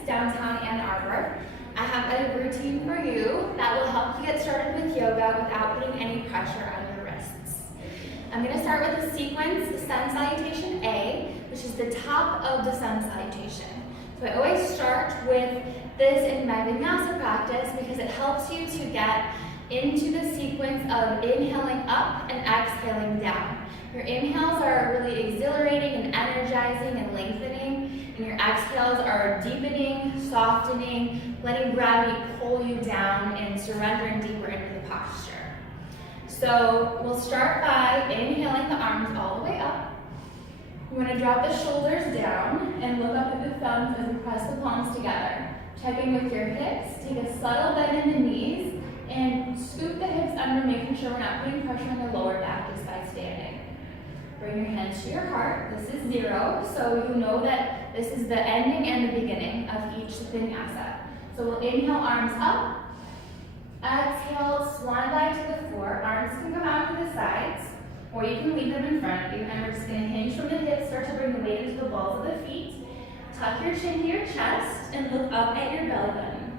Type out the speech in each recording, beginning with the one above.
Fitness, downtown Ann Arbor. I have a routine for you that will help you get started with yoga without putting any pressure on your wrists. I'm going to start with the sequence Sun Salutation A, which is the top of the Sun Salutation. So I always start with this in my vinyasa practice because it helps you to get into the sequence of inhaling up and exhaling down. Your inhales are really exhilarating and energizing and lengthening, and your exhales are deepening, softening, letting gravity pull you down and surrendering deeper into the posture. So we'll start by inhaling the arms all the way up. You want to drop the shoulders down and look up at the thumbs as we press the palms together. Checking with your hips, take a subtle bend in the knees, and scoop the hips under, making sure we're not putting pressure on the lower back just by standing. Bring your hands to your heart. This is 0, so you know that this is the ending and the beginning of each vinyasa. So we'll inhale, arms up. Exhale, swan dive to the floor. Arms can come out to the sides, or you can leave them in front of you. And we're just going to hinge from the hips, start to bring the weight into the balls of the feet. Tuck your chin to your chest and look up at your belly button.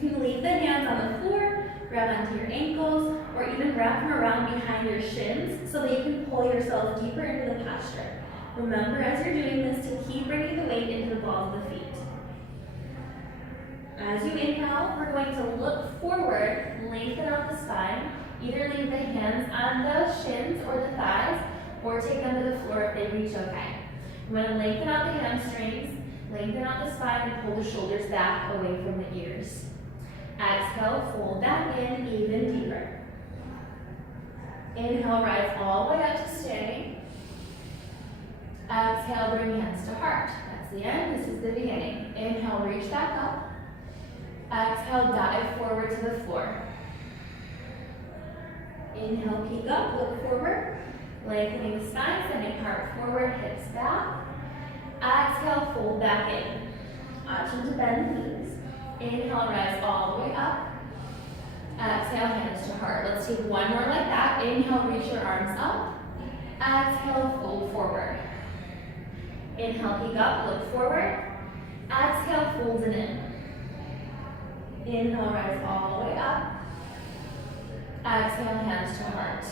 You can leave the hands on the floor, grab onto your ankles, or even wrap them around behind your shins so that you can pull yourself deeper into the posture. Remember as you're doing this to keep bringing the weight into the balls of the feet. As you inhale, we're going to look forward, lengthen out the spine. Either leave the hands on the shins or the thighs, or take them to the floor if they reach okay. You want to lengthen out the hamstrings, lengthen out the spine, and pull the shoulders back away from the ears. Exhale, fold that in even deeper. Inhale, rise all the way up to standing. Exhale, bring hands to heart. That's the end, this is the beginning. Inhale, reach back up. Exhale, dive forward to the floor. Inhale, peek up, look forward. Lengthening the spine, sending heart forward, hips back. Exhale, fold back in. Option to bend the knees. Inhale, rise all the way up. Exhale, hands to heart. Let's take one more like that. Inhale, reach your arms up. Exhale, fold forward. Inhale, peek up, look forward. Exhale, fold it in. Inhale, rise all the way up. Exhale, hands to heart.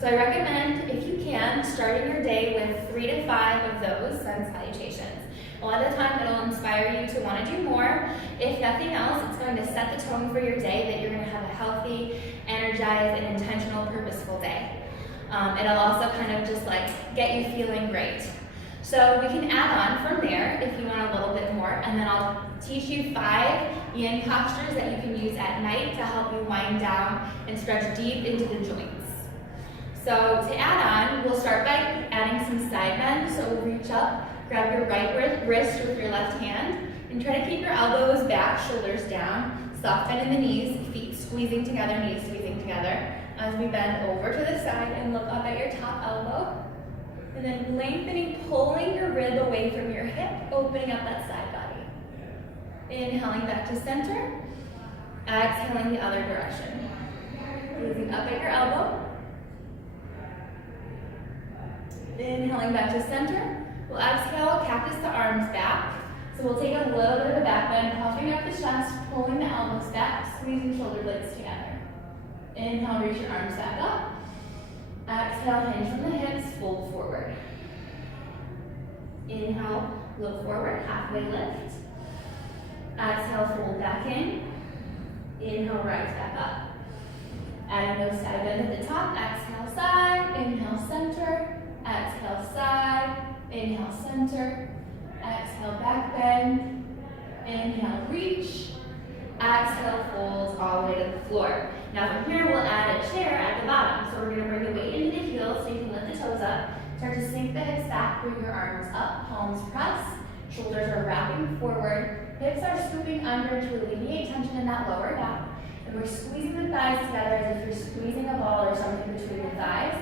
So I recommend, if you can, starting your day with 3 to 5 of those sun salutations. A lot of the time it'll inspire you to want to do more. If nothing else, it's going to set the tone for your day that you're going to have a healthy, energized, and intentional, purposeful day. It'll also kind of just like get you feeling great. So we can add on from there if you want a little bit more, and then I'll teach you 5 yin postures that you can use at night to help you wind down and stretch deep into the joints. So to add on, we'll start by adding some side bend. So we'll reach up, grab your right wrist with your left hand, and try to keep your elbows back, shoulders down, soft bend in the knees, feet squeezing together, knees squeezing together. As we bend over to the side and look up at your top elbow, and then lengthening, pulling your rib away from your hip, opening up that side body. Inhaling back to center, exhaling the other direction. Gazing up at your elbow. Inhaling back to center. We'll exhale, cactus the arms back. So we'll take a little bit of a back bend, puffing up the chest, pulling the elbows back, squeezing shoulder blades together. Inhale, reach your arms back up. Exhale, hinge from the hips, fold forward. Inhale, look forward, halfway lift. Exhale, fold back in. Inhale, rise back up. Adding those side bend at the top, exhale, side, inhale, center. Exhale, side, inhale, center, exhale, back bend, inhale, reach, exhale, fold all the way to the floor. Now from here, we'll add a chair at the bottom. So we're going to bring the weight into the heels so you can lift the toes up. Start to sink the hips back, bring your arms up, palms press, shoulders are wrapping forward, hips are scooping under to alleviate tension in that lower back. And we're squeezing the thighs together as if you're squeezing a ball or something between the thighs.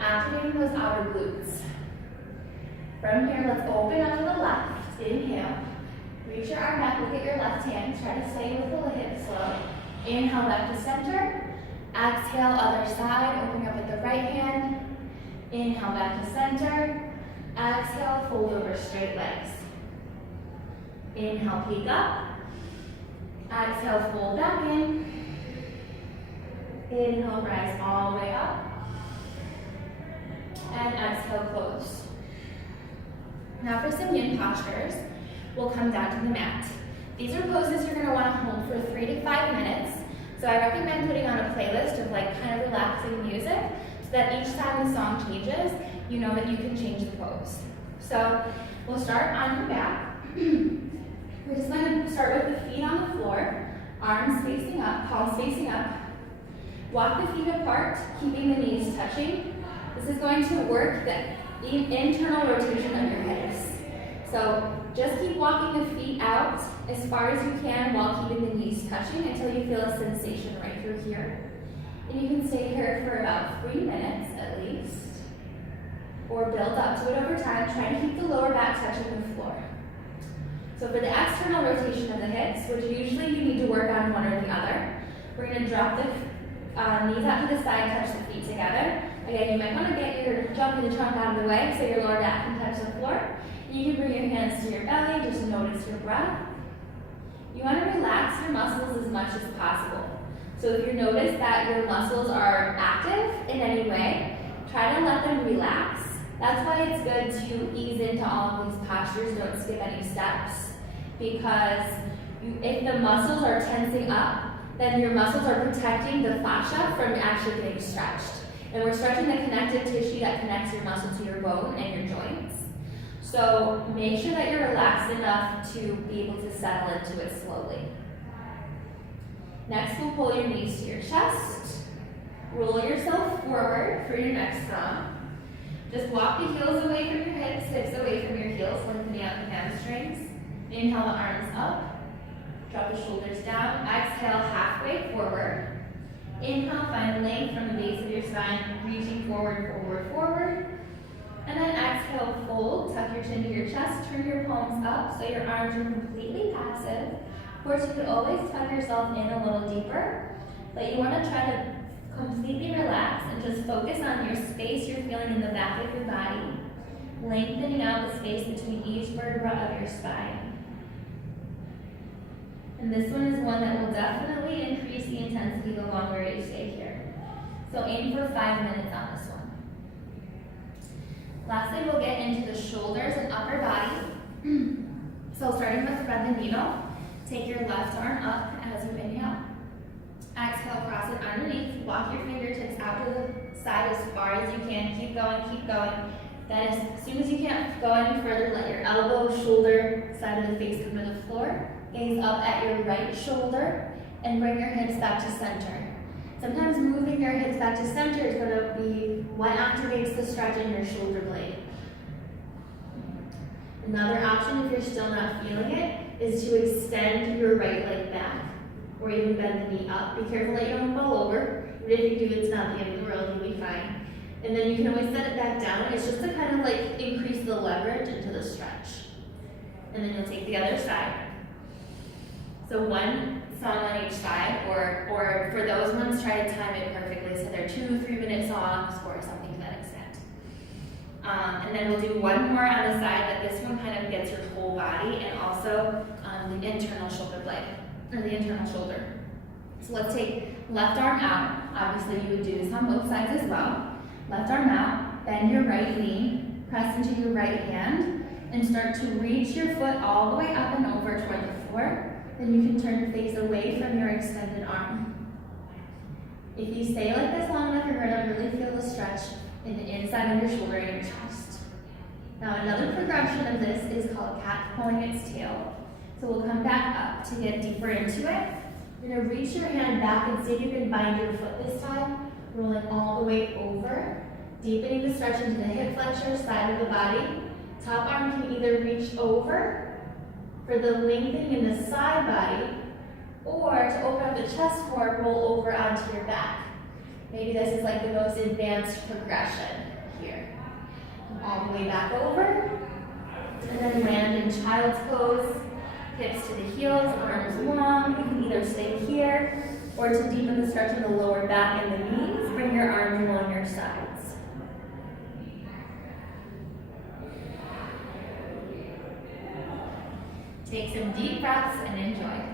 Activating those outer glutes. From here, let's open up to the left. Inhale. Reach your arm back, look at your left hand. Try to stay with the hips slow. Inhale back to center. Exhale, other side, opening up with the right hand. Inhale back to center. Exhale, fold over straight legs. Inhale, peek up. Exhale, fold back in. Inhale, rise all the way up. And exhale, close. Now for some yin postures, we'll come down to the mat. These are poses you're going to want to hold for 3 to 5 minutes. So I recommend putting on a playlist of like kind of relaxing music so that each time the song changes, you know that you can change the pose. So we'll start on your back. We're just going to start with the feet on the floor, arms facing up, palms facing up. Walk the feet apart, keeping the knees touching. This is going to work the internal rotation of your hips. So just keep walking the feet out as far as you can while keeping the knees touching until you feel a sensation right through here. And you can stay here for about 3 minutes at least, or build up to it over time. Try to keep the lower back touching the floor. So for the external rotation of the hips, which usually you need to work on one or the other, we're going to drop the knees out to the side, touch the feet together. Again, you might want to get your jumping the trunk out of the way so your lower back can touch the floor. You can bring your hands to your belly, just notice your breath. You want to relax your muscles as much as possible. So if you notice that your muscles are active in any way, try to let them relax. That's why it's good to ease into all of these postures, don't skip any steps, because if the muscles are tensing up, then your muscles are protecting the fascia from actually getting stretched. And we're stretching the connective tissue that connects your muscle to your bone and your joints. So make sure that you're relaxed enough to be able to settle into it slowly. Next, we'll pull your knees to your chest. Roll yourself forward for your next song. Just walk the heels away from your hips, hips away from your heels, lengthening out the hamstrings. Inhale the arms up. Drop the shoulders down. Exhale, halfway forward. Inhale, find length from the base of your spine, reaching forward, forward, forward. And then exhale, fold, tuck your chin to your chest, turn your palms up so your arms are completely passive. Of course, you could always tuck yourself in a little deeper, but you want to try to completely relax and just focus on your space you're feeling in the back of your body, lengthening out the space between each vertebra of your spine. And this one is one that will definitely increase the intensity the longer you stay here. So aim for 5 minutes on this one. Lastly, we'll get into the shoulders and upper body. So starting with thread the needle, take your left arm up as you inhale. Exhale, cross it underneath. Walk your fingertips out to the side as far as you can. Keep going, keep going. Then as soon as you can't go any further, let your elbow, shoulder, side of the face come to the floor. Gaze up at your right shoulder and bring your hips back to center. Sometimes moving your hips back to center is going to be what activates the stretch in your shoulder blade. Another option, if you're still not feeling it, is to extend your right leg back or even bend the knee up. Be careful that you don't fall over. Even if you do, it's not the end of the world, you'll be fine. And then you can always set it back down. It's just to kind of like increase the leverage into the stretch. And then you'll take the other side. So one song on each side, or for those ones, try to time it perfectly so they're 2-3 minute songs or something to that extent. And then we'll do one more on the side that this one kind of gets your whole body and also the internal shoulder blade, or the internal shoulder. So let's take left arm out. Obviously you would do this on both sides as well. Left arm out, bend your right knee, press into your right hand, and start to reach your foot all the way up and over toward the floor. Then you can turn your face away from your extended arm. If you stay like this long enough, you're going to really feel the stretch in the inside of your shoulder and your chest. Now another progression of this is called cat pulling its tail. So we'll come back up to get deeper into it. You're going to reach your hand back and see if you can bind your foot this time, rolling all the way over, deepening the stretch into the hip flexor side of the body. Top arm can either reach over for the lengthening in the side body, or to open up the chest more, roll over onto your back. Maybe this is like the most advanced progression here. All the way back over, and then land in child's pose, hips to the heels, arms long. You can either stay here, or to deepen the stretch in the lower back and the knees, bring your arms along your sides. Take some deep breaths and enjoy.